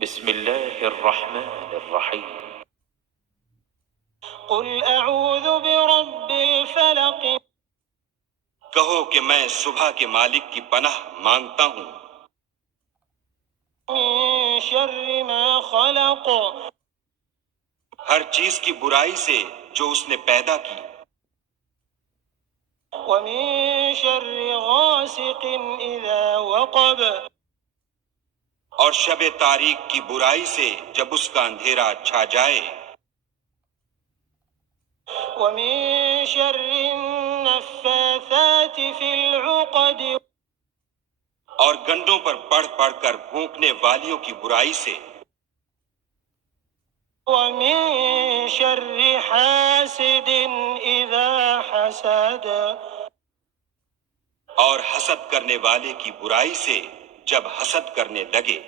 بسم اللہ الرحمن الرحیم۔ قل اعوذ برب الفلق کہو کہ میں صبح کے مالک کی پناہ مانگتا ہوں من شر ما خلق ہر چیز کی برائی سے جو اس نے پیدا کی، ومن شر غاسق اذا وقب اور شب تاریک کی برائی سے جب اس کا اندھیرا چھا جائے، ومن شر النفاثات في العقد اور گنڈوں پر پڑھ پڑھ کر پھونکنے والیوں کی برائی سے، ومن شر حاسد اذا حسد اور حسد کرنے والے کی برائی سے جب حسد کرنے لگے۔